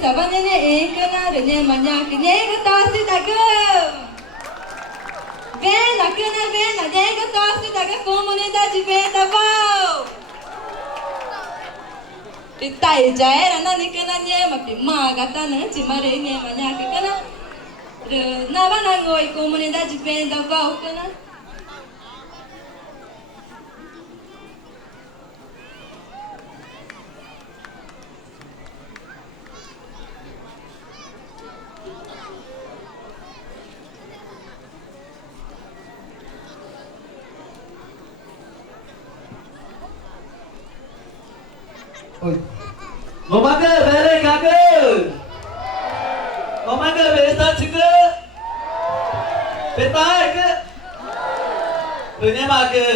sabanene ekana rene manyak nega tosi daga. Vena kana vena nega tosi daga comunidade venda vau. Itai jaera na nikana nyema pimaga tana chimare nyema nyaka kana. Na bana ngoi comunidade venda vau kana. Momaga bere kaga. Momaga besta chiga. Betai ke. Dunia maga.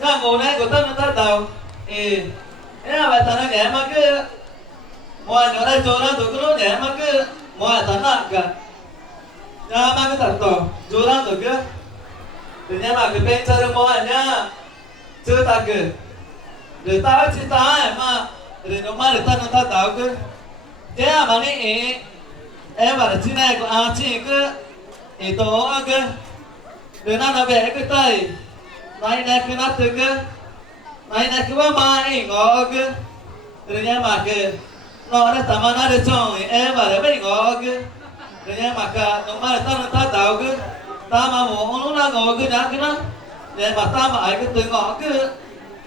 Yang ngone kota ntar tahu. Ini apa tanah ke maga. Mau nyora jora dokro ne maga. Mau tanah ke. Ya maga tak tahu. Jora dokro. Dunia maga pencar mau nya. Cerita ke. Cerita cerita emang. Rồi nó mà người ta tạo cái thế mà này em bảo là chị này của chị cái tổ cái rồi nó về cái tay này cái nó từ cái này cái mà ngó cái rồi nha mà cái nó đã tama nó để cho em bảo là bên ngó cái rồi nha mà cái nó mà người ta tạo cái ta mà muốn nó ngó cái nó để mà ta mà ai cái từ ngó cái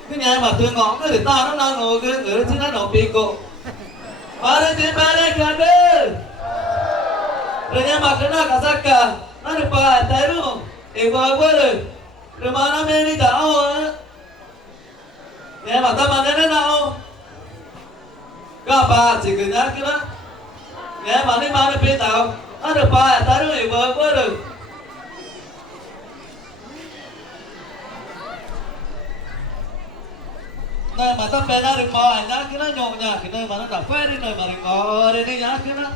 nhà mà từ ngõ cái người ta nó ngồi cái người chứ nó nổ bị cổ ba lên trên ba lên cả đứa rồi nhà mà cái nào cả sắc cả nó được ba tay luôn để qua rồi mà nó men đi đảo nhà mà ta mà nên nào các bà chỉ cần nhắc cái đó nhà mà nó bị đảo nó được ba tay luôn để qua rồi nơi mà ta bên đó được mò nhá cái nó nhộn nhạt cái nơi mà nó đập phê đi nơi mà được ngò đi đi nhá cái nó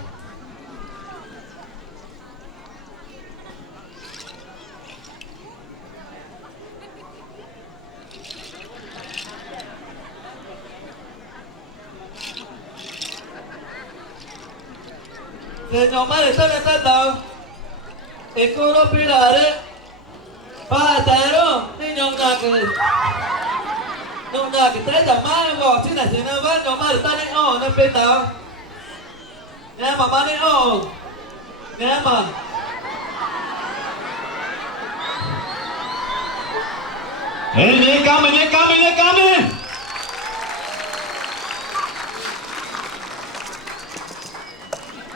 để cho mấy người ta đâu để cô nó bị đá đấy ba tay đó đi nhộn nhạt cái nông nhà cái té chẳng má bỏ chứ này thì nó vẫn nó má được ta đi nó bên tao nghe mà má đi nghe mà Ini kami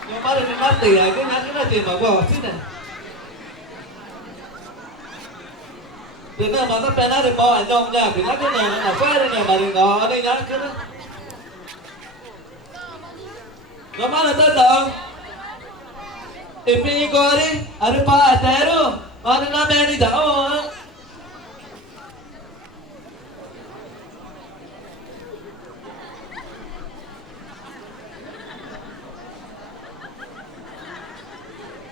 nó má được nó tỉ cái nó tỉ mà bỏ chứ này từ nơi mà ta bên đó được bỏ nhông nhà thì nó cái này nó phê đây này mà đừng ngỏ đây nhá cái nó mà là ta đâu ipi coi đi ada pa teru mà nó bên đi đâu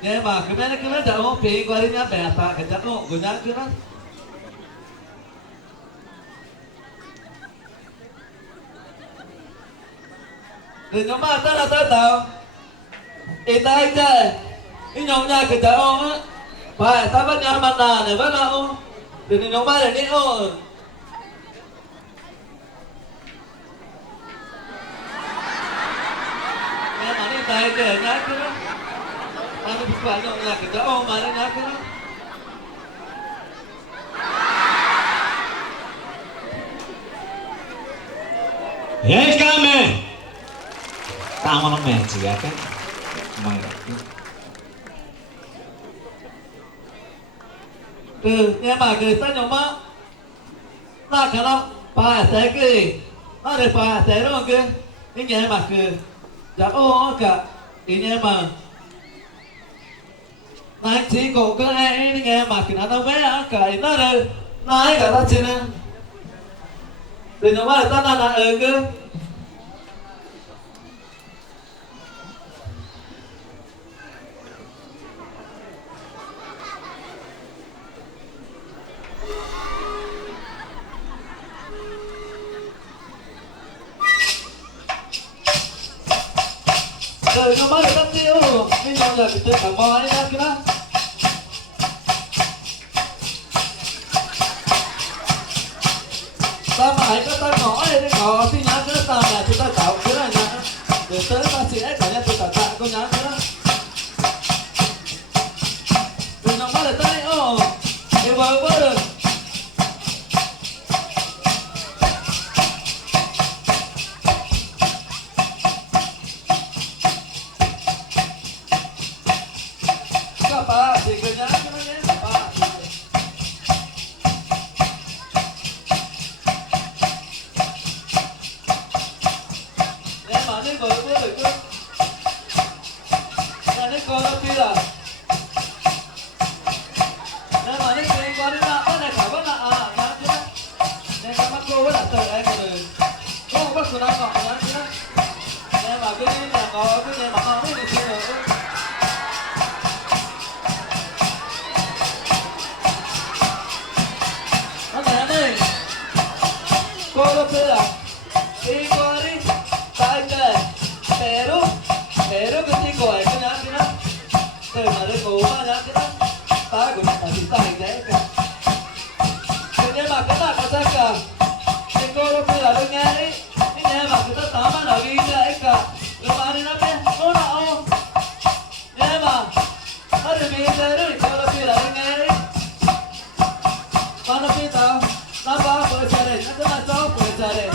nhưng mà cái này đâu ipi coi đi nhá bè ta cái chắc nó của nhá cái đó thì nó mà ta là ta tạo thì ta hay chơi cái nhóm nhà cái cháu ông á phải ta bắt nhà mặt nà này bắt nào thì nó mà để đi ô nghe mà đi tay kể nhá cái đó mà nó phải nhóm nhà cái cháu ông mà đi nhá cái đó Yes kami tama ng mensi ya kan nghe mà cái ta nhóm á ta khả năng phải thế cái nó để phải thế đúng không cái nghe mà cái cháu ô cả thì nghe mà này chỉ có cái này nghe mà cái nó vẽ cái nó đây này cả ta trên thì nó mà ta là cái Rồi nó mới được tiêu, bây giờ là cái tên thằng bò ấy ra kia đó. Ta mà hãy có ta ngõ đây, ngõ thì nhá cái ta là chúng ta tạo cái này nhá. Để tới ta sẽ cả nhà tôi tạo tạo con nhá cái đó. Rồi nó mới được tới, em vừa được. Apa, sikitnya gimana? Apa? Em mà nên gọi bữa được chứ? Em nên coi nó kia là. Em mà nên coi qua đi là bắt này cả bắt là nhá chứ. Em các bác cô với là tự em rồi. Cô không bắt cô đang gọi nhá chứ. Em mà cứ nhà ngồi cứ nhà mà không biết gì nữa. Cô lo pera, đi qua đi, tay cái, Peru cái gì của anh cái nhá, từ mà đi cố mà nhá cái đó, tay của nó chỉ tay đấy cái, nhưng mà cái nào có sao cả, đi cô lo pera luôn nghe đi, nhưng mà cái đó tao mà nói đi cái cả, rồi mà đi nó biết, nó nào, nhưng mà, nó đi biết cái đó đi cô lo pera luôn nghe đi, mà nó biết tao. Napa boleh cari, nanti macam boleh cari.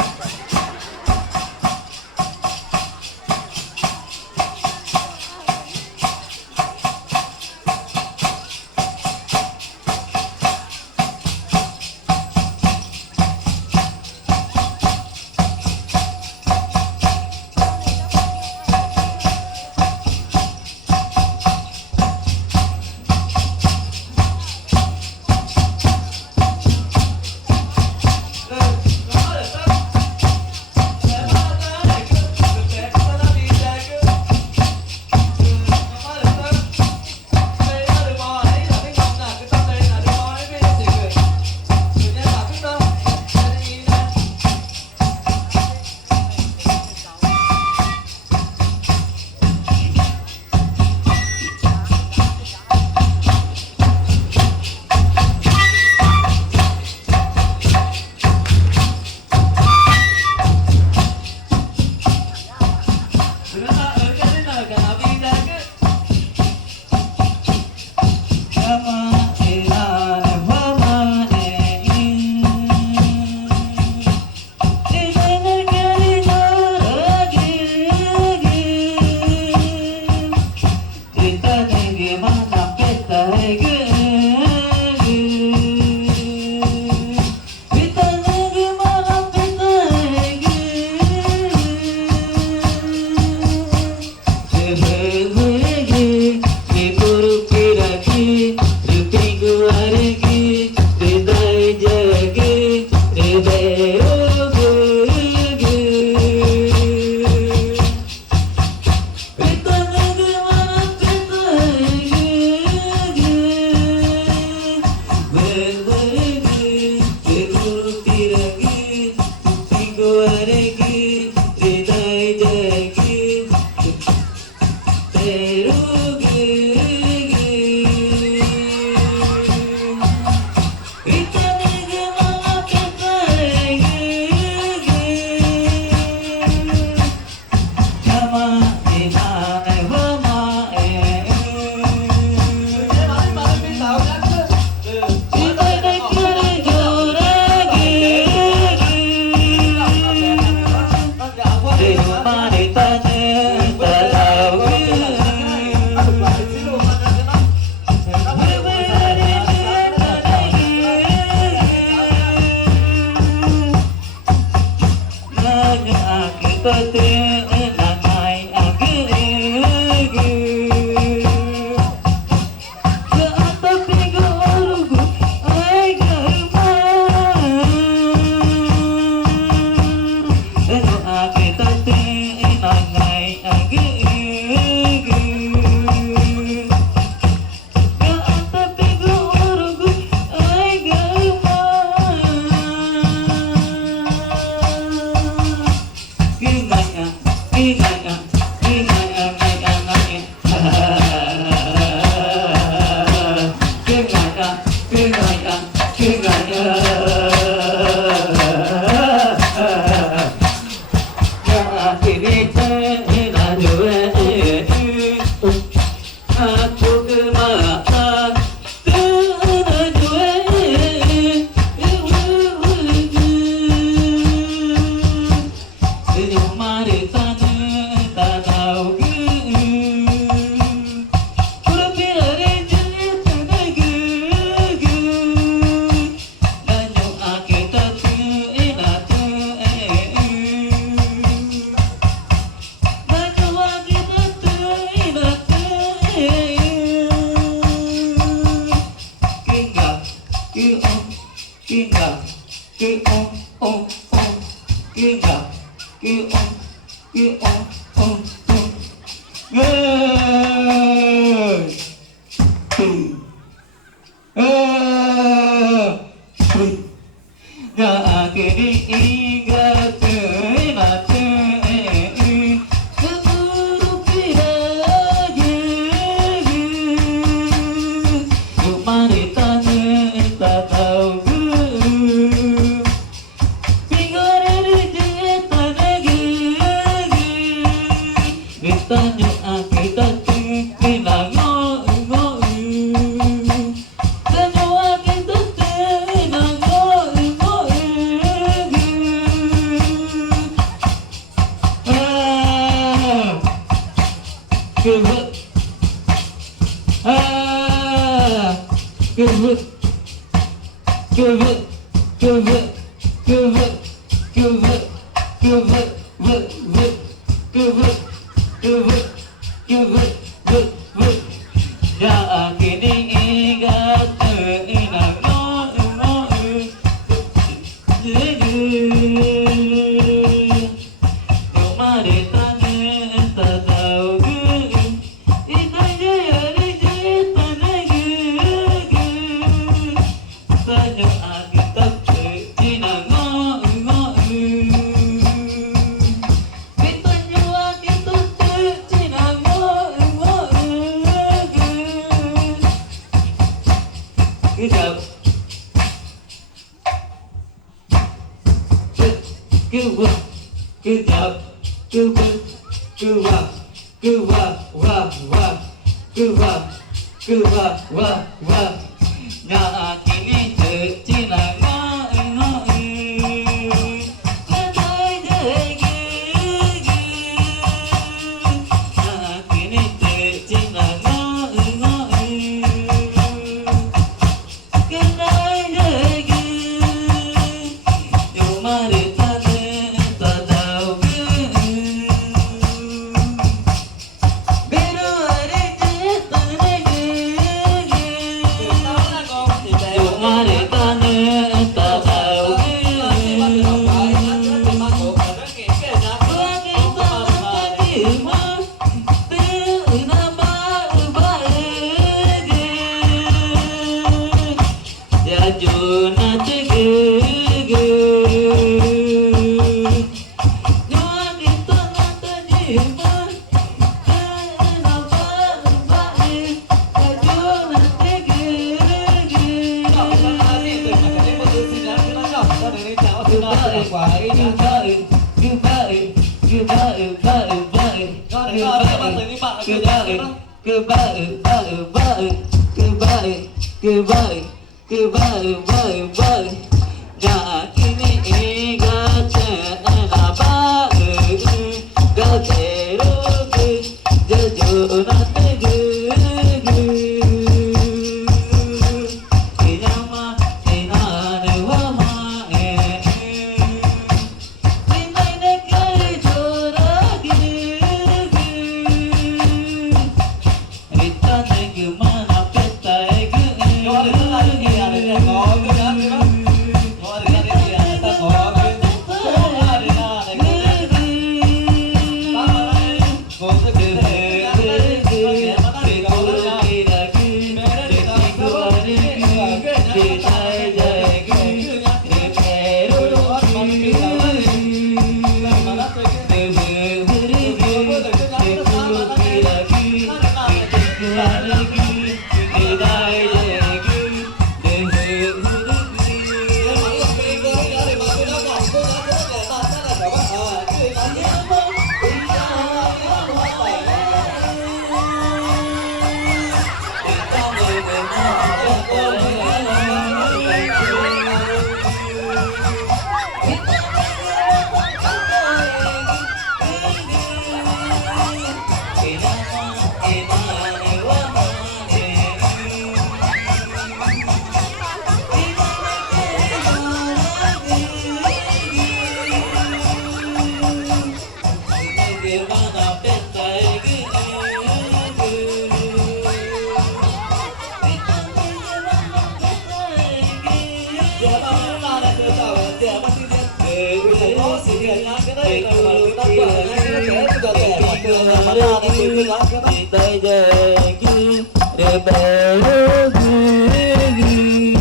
tay dây ghi để bè rô ghi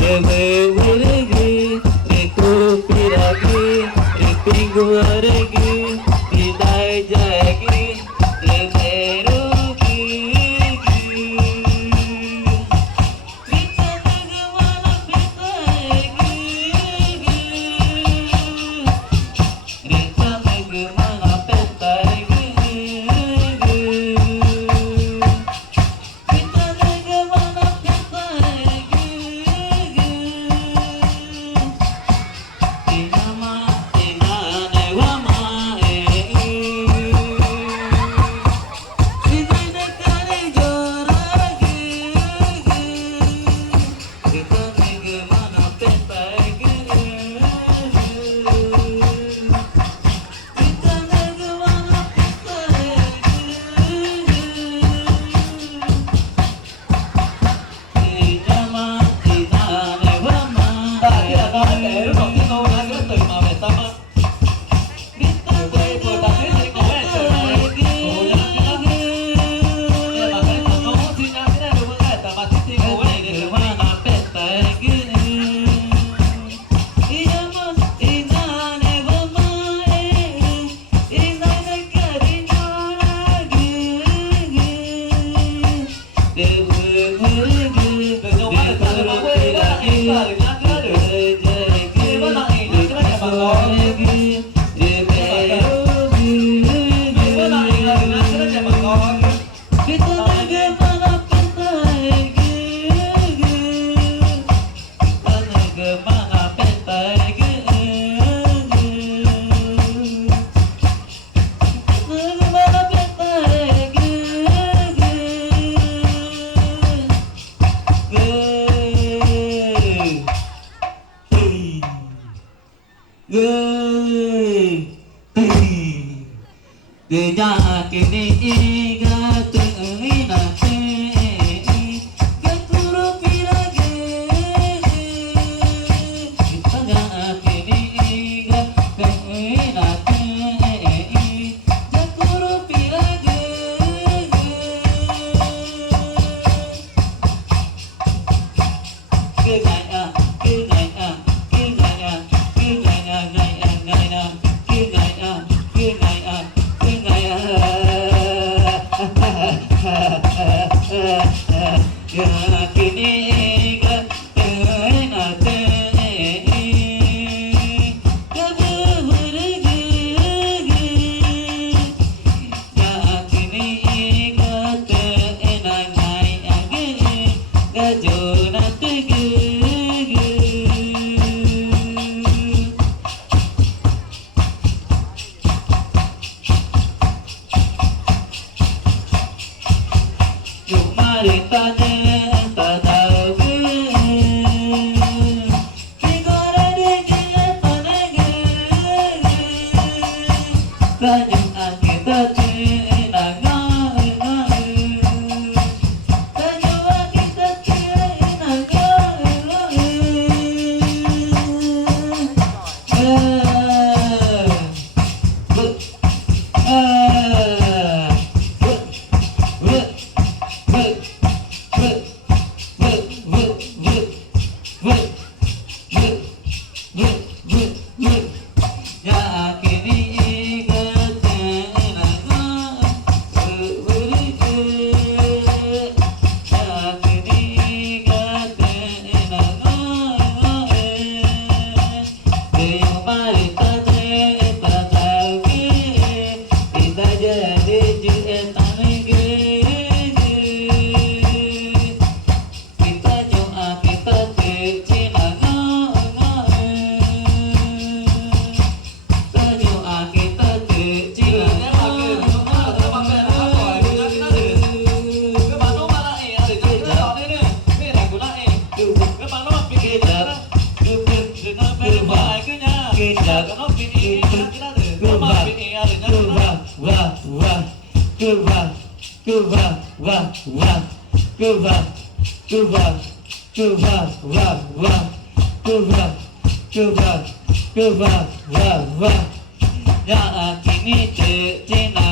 để bè bè ghi để cô pi ra ghi để pingu ra ghi để tay dây ghi để bè rô ghi ya kini cina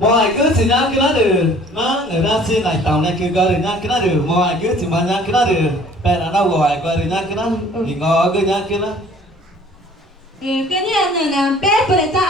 mọi cứ chỉ nhá cái đó được nó người ta xin lại tàu này cứ coi được nhá cái đó được mọi cứ chỉ mà nhá cái đó được bé là đâu gọi coi được nhá cái đó thì ngó cứ nhá cái đó cái nhà này là bé bữa ta